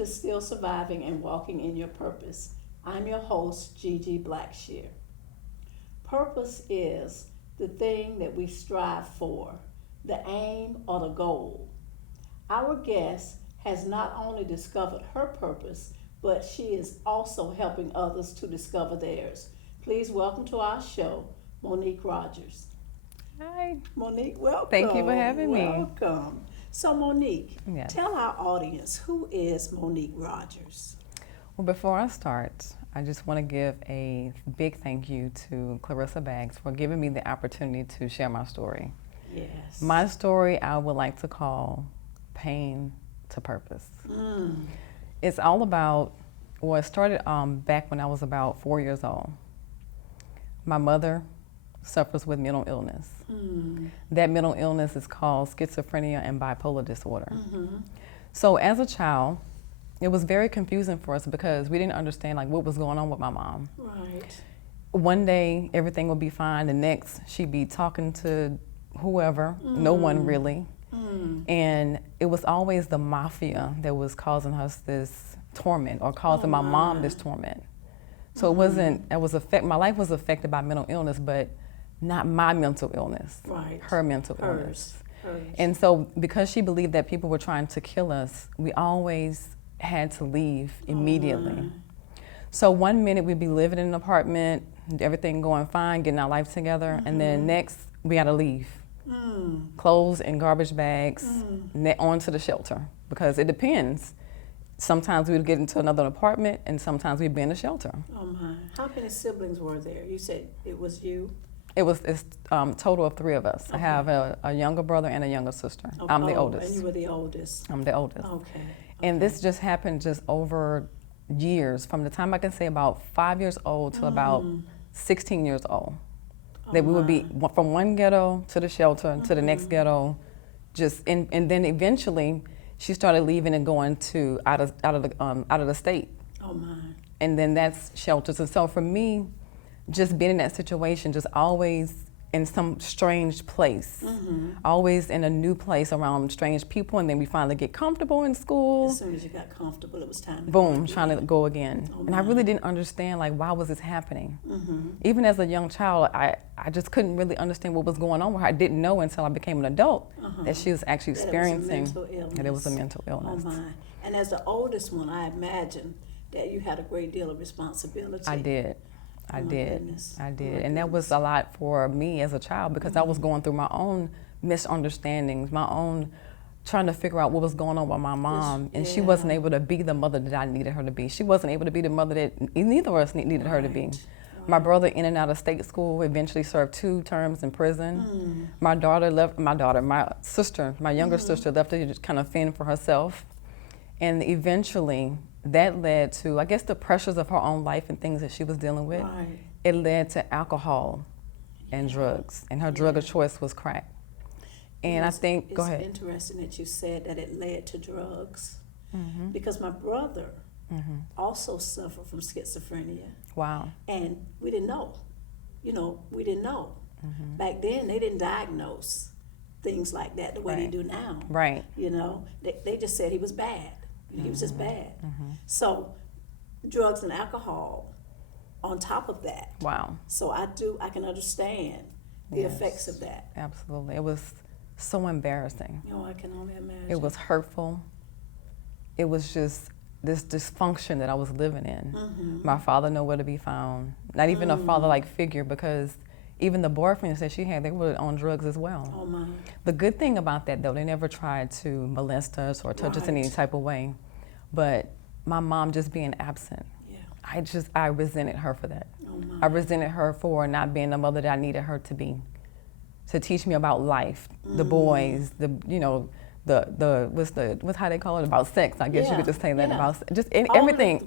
to Still Surviving and Walking in Your Purpose. I'm your host, Gigi Blackshear. Purpose is the thing that we strive for, the aim or the goal. Our guest has not only discovered her purpose, but she is also helping others to discover theirs. Please welcome to our show, Monique Rogers. Hi. Monique, welcome. Thank you for having me. Welcome. So Monique, Yes. tell our audience, who is Monique Rogers? Well, before I start, I just want to give a big thank you to Claresa Baggs for giving me the opportunity to share my story. Yes. My story I would like to call Pain to Purpose. It's all about, well, it started back when I was about 4 years old. My mother suffers with mental illness. That mental illness is called schizophrenia and bipolar disorder. So as a child, it was very confusing for us because we didn't understand like what was going on with my mom. Right. One day everything would be fine, the next she'd be talking to whoever, no one really. And it was always the mafia that was causing us this torment or causing my mom this torment. So it wasn't, my life was affected by mental illness, but not my mental illness, Right. her mental illness. Hers. And so because she believed that people were trying to kill us, we always had to leave immediately. So one minute we'd be living in an apartment, everything going fine, getting our life together, and then next we gotta leave. Clothes in garbage bags, on to the shelter, because it depends. Sometimes we'd get into another apartment and sometimes we'd be in a shelter. Oh my. How many siblings were there? You said it was you? It's total of 3 of us. I have a younger brother and a younger sister. I'm the oldest. And you were the oldest. I'm the oldest. Okay. And this just happened just over years, from the time I can say about 5 years old to about 16 years old. That we would be from one ghetto to the shelter to the next ghetto, and then eventually she started leaving and going to out of the state. Oh my. And then that's shelters. And so for me, just being in that situation, just always in some strange place, always in a new place around strange people, and then we finally get comfortable in school. As soon as you got comfortable, it was time to Boom, go trying to go again. And I really didn't understand, like, why was this happening? Even as a young child, I just couldn't really understand what was going on with her. I didn't know until I became an adult that she was actually experiencing that it was a mental illness. Oh my. And as the oldest one, I imagine that you had a great deal of responsibility. I did. Oh, my goodness. I did. Oh, my And that was a lot for me as a child because I was going through my own misunderstandings, my own trying to figure out what was going on with my mom. And she wasn't able to be the mother that I needed her to be. She wasn't able to be the mother that neither of us needed her to be. Right. My brother in and out of state school, eventually served 2 terms in prison. My sister, my younger sister left to just kind of fend for herself. And eventually that led to, I guess, the pressures of her own life and things that she was dealing with. Right. It led to alcohol and drugs, and her drug of choice was crack. And I think, go ahead. It's interesting that you said that it led to drugs, because my brother also suffered from schizophrenia. Wow. And we didn't know. We didn't know. Back then, they didn't diagnose things like that the way they do now. Right. They just said he was bad. He was just bad. So drugs and alcohol on top of that. Wow. So I can understand the effects of that. Absolutely. It was so embarrassing. I can only imagine. It was hurtful. It was just this dysfunction that I was living in. My father nowhere to be found. Not even a father-like figure, because even the boyfriends that she had, they were on drugs as well. Oh my. The good thing about that, though, they never tried to molest us or touch us in any type of way. But my mom just being absent, I resented her for that. Oh my. I resented her for not being the mother that I needed her to be, to teach me about life, the boys, what's how they call it, about sex. I guess you could just say that about just everything,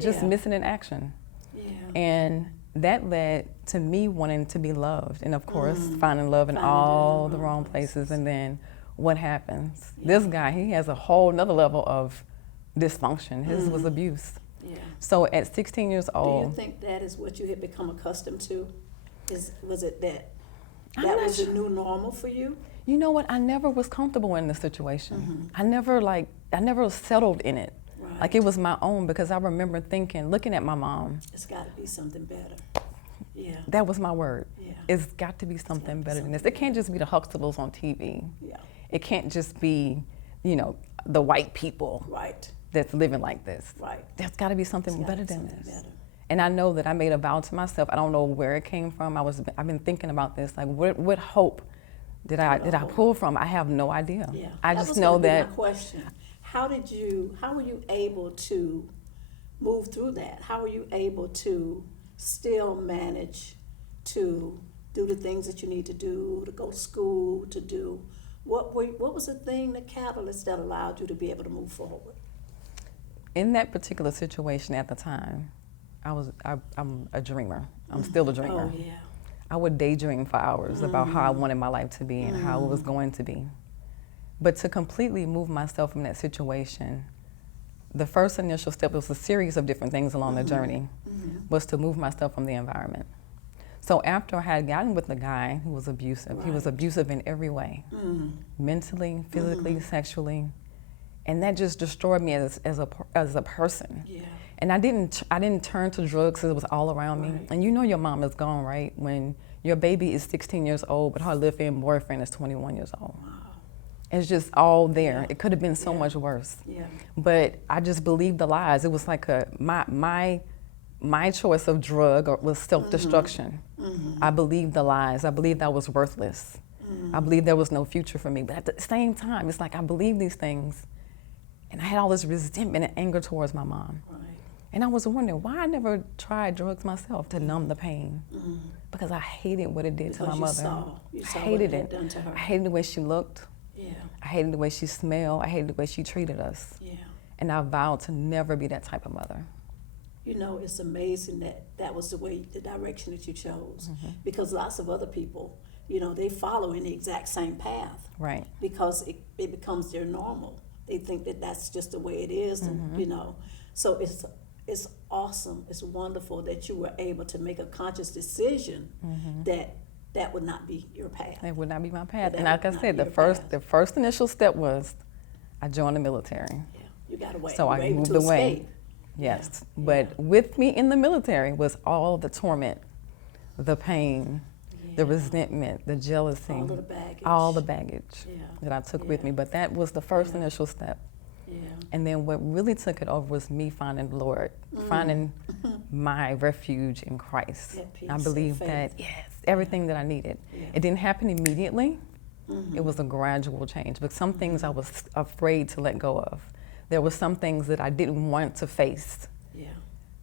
just missing in action. Yeah. And that led to me wanting to be loved, and of course finding love in all the wrong places. And then what happens? This guy, he has a whole nother level of dysfunction. His was abuse. Yeah. So at 16 years old. Do you think that is what you had become accustomed to? Was it that was the new normal for you? You know what? I never was comfortable in this situation. I never settled in it. Right. Like it was my own, because I remember thinking, looking at my mom. It's got to be something better. Yeah. That was my word. Yeah. It's got to be something better than this. It can't just be the Huxtables on TV. Yeah. It can't just be, you know, the white people Right. that's living like this. Right. There's got to be something It's gotta better be than something this. better. And I know that I made a vow to myself. I don't know where it came from. I've been thinking about this. Like, what hope did I pull from? I have no idea. Yeah. I That just was know gonna be that. my question. How were you able to move through that? How were you able to still manage to do the things that you need to do, to go to school, to do? What was the thing, the catalyst that allowed you to be able to move forward? In that particular situation at the time, I'm a dreamer. I'm still a dreamer. Oh, yeah. I would daydream for hours about how I wanted my life to be and how it was going to be. But to completely move myself from that situation, the first initial step was a series of different things along the journey, was to move myself from the environment. So after I had gotten with the guy who was abusive, he was abusive in every way, mentally, physically, sexually, and that just destroyed me as a person. Yeah. And I didn't turn to drugs because it was all around me. And you know your mom is gone, right? When your baby is 16 years old, but her live-in boyfriend is 21 years old. Wow. It's just all there. Yeah. It could have been so much worse. Yeah. But I just believed the lies. It was like my choice of drug was self-destruction. I believed the lies. I believed I was worthless. I believed there was no future for me. But at the same time, it's like I believed these things, and I had all this resentment and anger towards my mom. Right. And I was wondering why I never tried drugs myself to numb the pain. Because I hated what it did to my mother. You I saw hated what it it. had done to her. I hated the way she looked. Yeah. I hated the way she smelled. I hated the way she treated us. Yeah. And I vowed to never be that type of mother. You know, it's amazing that was the direction that you chose. Because lots of other people, you know, they follow in the exact same path. Right. Because it becomes their normal. They think that that's just the way it is, and, you know. So it's awesome, it's wonderful that you were able to make a conscious decision that would not be your path. It would not be my path. That And like would I not said, be the your path. first initial step was I joined the military. Yeah, you got away. So You I were able moved to away. escape. Yes. Yeah. But with me in the military was all the torment, the pain, the resentment, the jealousy, All of the baggage. all the baggage Yeah. that I took with me. But that was the first initial step. Yeah. And then what really took it over was me finding the Lord, finding my refuge in Christ. That peace, I that believe faith. that, yes, everything that I needed. Yeah. It didn't happen immediately. It was a gradual change. But some things I was afraid to let go of. There were some things that I didn't want to face Yeah.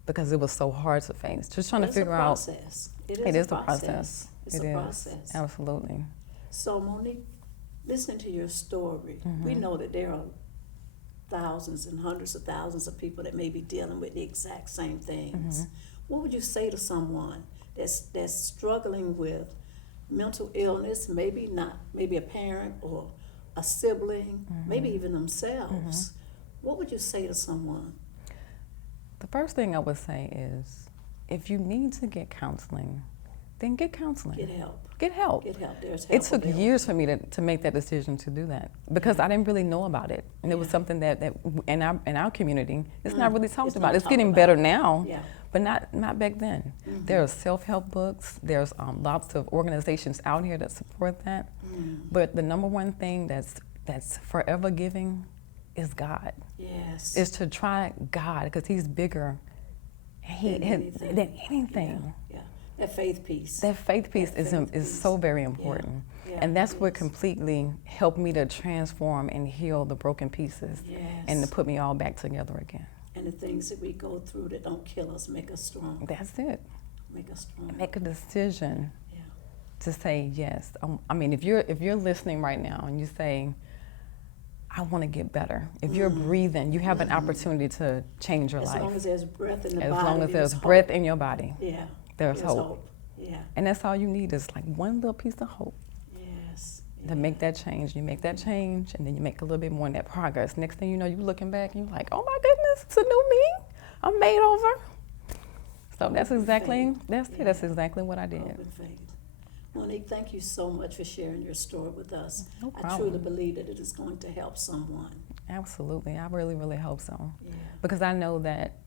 because it was so hard to face. Just trying to It's a figure out. process. It is a process. It's It a is. process. Absolutely. So Monique, listening to your story, we know that there are thousands and hundreds of thousands of people that may be dealing with the exact same things. What would you say to someone that's struggling with mental illness, maybe a parent or a sibling, maybe even themselves? What would you say to someone? The first thing I would say is, if you need to get counseling, then get counseling. Get help. Get help. Get help. There's help. It took available. years for me to make that decision to do that because I didn't really know about it. And it was something that in our community, it's not really talked It's about. not It's talked getting about. better now, Yeah. but not back then. There are self-help books. There's lots of organizations out here that support that. But the number one thing that's forever giving is God. Yes. Is to try God because He's bigger Than anything. than anything. Yeah. That faith piece. That faith piece That faith is piece. so very important. Yeah, And that's it what is. completely helped me to transform and heal the broken pieces Yes. and to put me all back together again. And the things that we go through that don't kill us make us strong. That's it. Make us strong. Make a decision Yeah. to say yes. I mean, if you're listening right now and you say, I want to get better. If you're breathing, you have an opportunity to change your As life. long as there's breath in the body. As long as there's hope. breath in your body, Yeah. there's hope. Yeah. And that's all you need is like one little piece of hope Yes. to make that change. You make that change, and then you make a little bit more in that progress. Next thing you know, you're looking back and you're like, oh my goodness, it's a new me. I'm made over. So that's exactly, faith. that's it. Yeah. That's exactly what I Hope did. and faith. Monique, thank you so much for sharing your story with us. No I problem. truly believe that it is going to help someone. Absolutely. I really, really hope so. Yeah. Because I know that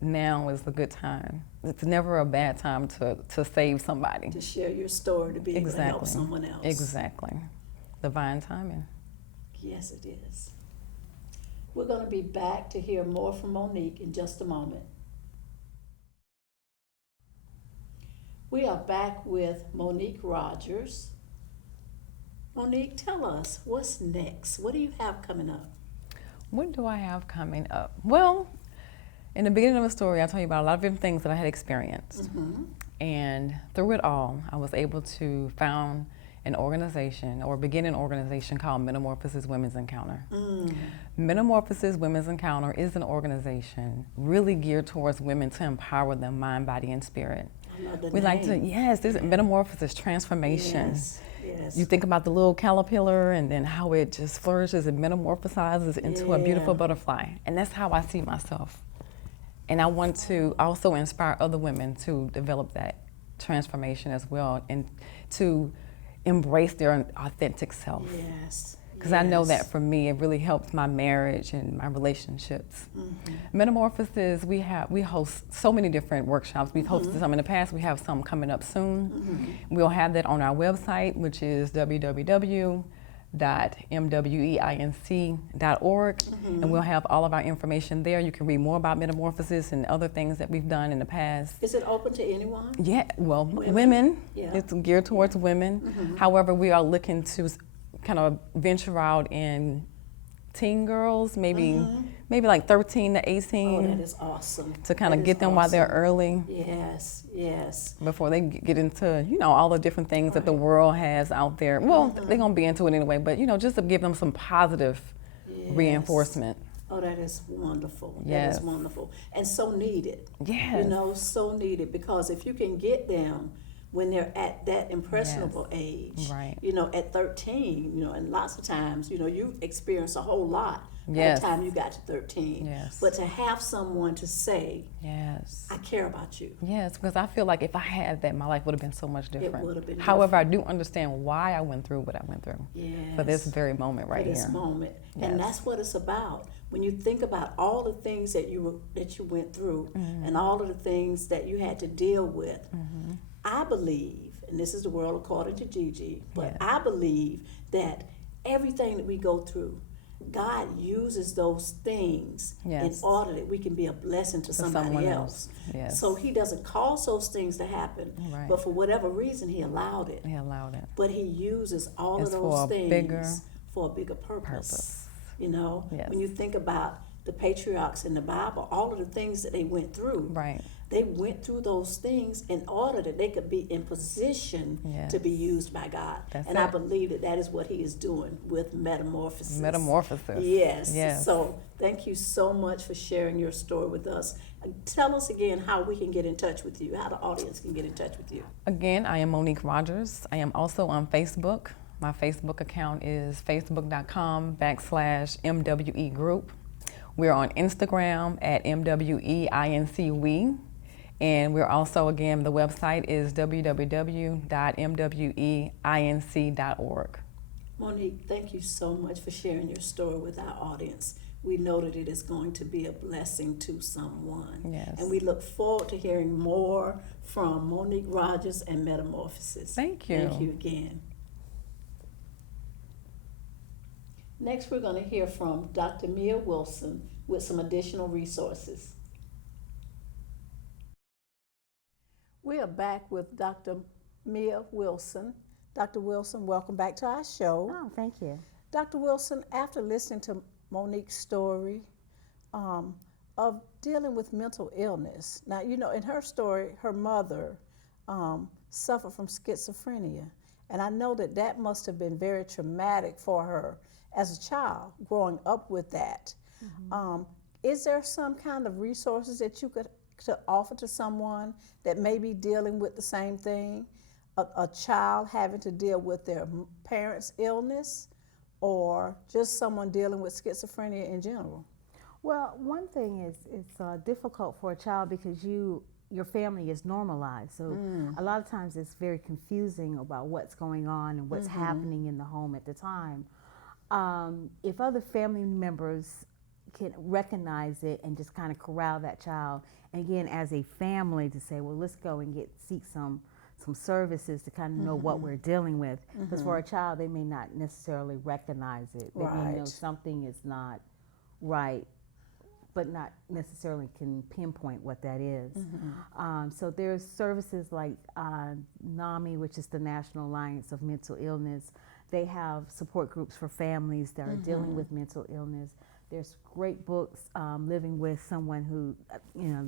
now is a good time. It's never a bad time to save somebody. To share your story, to be able to help someone else. Exactly. Divine timing. Yes, it is. We're going to be back to hear more from Monique in just a moment. We are back with Monique Rogers. Monique, tell us, what's next? What do you have coming up? What do I have coming up? Well, in the beginning of the story, I told you about a lot of different things that I had experienced. Mm-hmm. And through it all, I was able to found an organization or begin an organization called Metamorphosis Women's Encounter. Metamorphosis Women's Encounter is an organization really geared towards women to empower them mind, body, and spirit. We like to, there's metamorphosis, transformation. Yes. You think about the little caterpillar and then how it just flourishes and metamorphosizes into a beautiful butterfly. And that's how I see myself. And I want to also inspire other women to develop that transformation as well and to embrace their authentic self. Yes. Because I know that for me, it really helps my marriage and my relationships. Metamorphosis, we host so many different workshops. We've hosted some in the past. We have some coming up soon. We'll have that on our website, which is www.mweinc.org. And we'll have all of our information there. You can read more about Metamorphosis and other things that we've done in the past. Is it open to anyone? Yeah, well, women. Yeah. It's geared towards women. However, we are looking to kind of venture out in teen girls, maybe like 13 to 18. Oh, that is awesome. To kind of get them while they're early. Yes, yes. Before they get into, all the different things that the world has out there. Well, they're going to be into it anyway, but, just to give them some positive reinforcement. Oh, that is wonderful. Yes. That is wonderful. And so needed. Yes. So needed, because if you can get them when they're at that impressionable age, right. At 13, and lots of times, you experience a whole lot by Yes. the time you got to 13. Yes. But to have someone to say, Yes. I care about you. Yes, because I feel like if I had that, my life would have been so much different. It would have been However, I do understand why I went through what I went through. Yes. For this very moment right here. For this moment. Yes. And that's what it's about. When you think about all the things that you went through and all of the things that you had to deal with, I believe, and this is the world according to Gigi, but I believe that everything that we go through, God uses those things in order that we can be a blessing to somebody else. Yes. So he doesn't cause those things to happen, Right. but for whatever reason he allowed it. He allowed it. But he uses all It's of for those a things for a bigger purpose. Yes. When you think about the patriarchs in the Bible, all of the things that they went through, Right. they went through those things in order that they could be in position Yes. to be used by God. That's and I it. believe that is what he is doing with Metamorphosis. Metamorphosis. Yes. Yes. So thank you so much for sharing your story with us. Tell us again how we can get in touch with you, how the audience can get in touch with you. Again, I am Monique Rogers. I am also on Facebook. My Facebook account is facebook.com/MWE Group. We're on Instagram at MWEINCWE. And we're also, again, the website is www.mweinc.org. Monique, thank you so much for sharing your story with our audience. We know that it is going to be a blessing to someone. Yes. And we look forward to hearing more from Monique Rogers and Metamorphosis. Thank you. Thank you again. Next, we're going to hear from Dr. Mia Wilson with some additional resources. We are back with Dr. Mia Wilson. Dr. Wilson, welcome back to our show. Oh, thank you. Dr. Wilson, after listening to Monique's story of dealing with mental illness, now, in her story, her mother suffered from schizophrenia. And I know that must have been very traumatic for her as a child, growing up with that. Is there some kind of resources that you could offer to someone that may be dealing with the same thing? A child having to deal with their parents' illness, or just someone dealing with schizophrenia in general? Well, one thing is it's difficult for a child because you your family is normalized. So a lot of times it's very confusing about what's going on and what's happening in the home at the time. If other family members can recognize it and just kind of corral that child, and again, as a family, to say, well, let's go and seek some services to kind of know what we're dealing with. Because for a child, they may not necessarily recognize it. They may know something is not right, but not necessarily can pinpoint what that is. So there's services like NAMI, which is the National Alliance of Mental Illness. They have support groups for families that are dealing with mental illness. There's great books, living with someone who,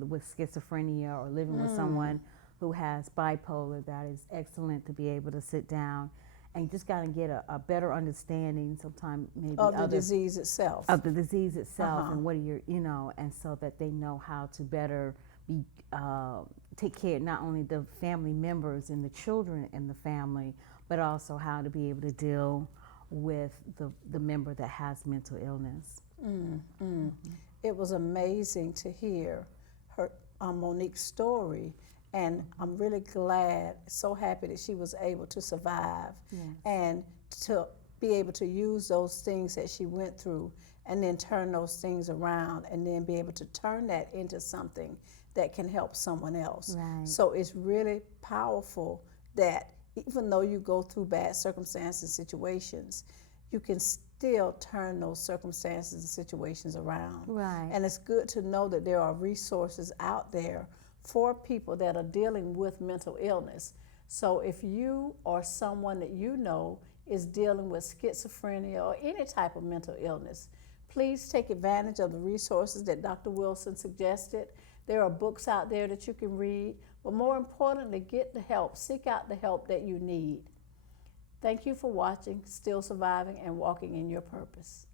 with schizophrenia, or living with someone who has bipolar. That is excellent to be able to sit down and just kind of get a better understanding, sometimes maybe of the disease itself. Of the disease itself, and what are your, and so that they know how to better be take care of not only the family members and the children in the family, but also how to be able to deal with the member that has mental illness. It was amazing to hear her Monique's story. And I'm really glad, so happy that she was able to survive and to be able to use those things that she went through and then turn those things around and then be able to turn that into something that can help someone else. Right. So it's really powerful that even though you go through bad circumstances and situations, you can still turn those circumstances and situations around. Right. And it's good to know that there are resources out there for people that are dealing with mental illness. So if you or someone that you know is dealing with schizophrenia or any type of mental illness, please take advantage of the resources that Dr. Wilson suggested. There are books out there that you can read, but more importantly, get the help, seek out the help that you need. Thank you for watching Still Surviving and Walking in Your Purpose.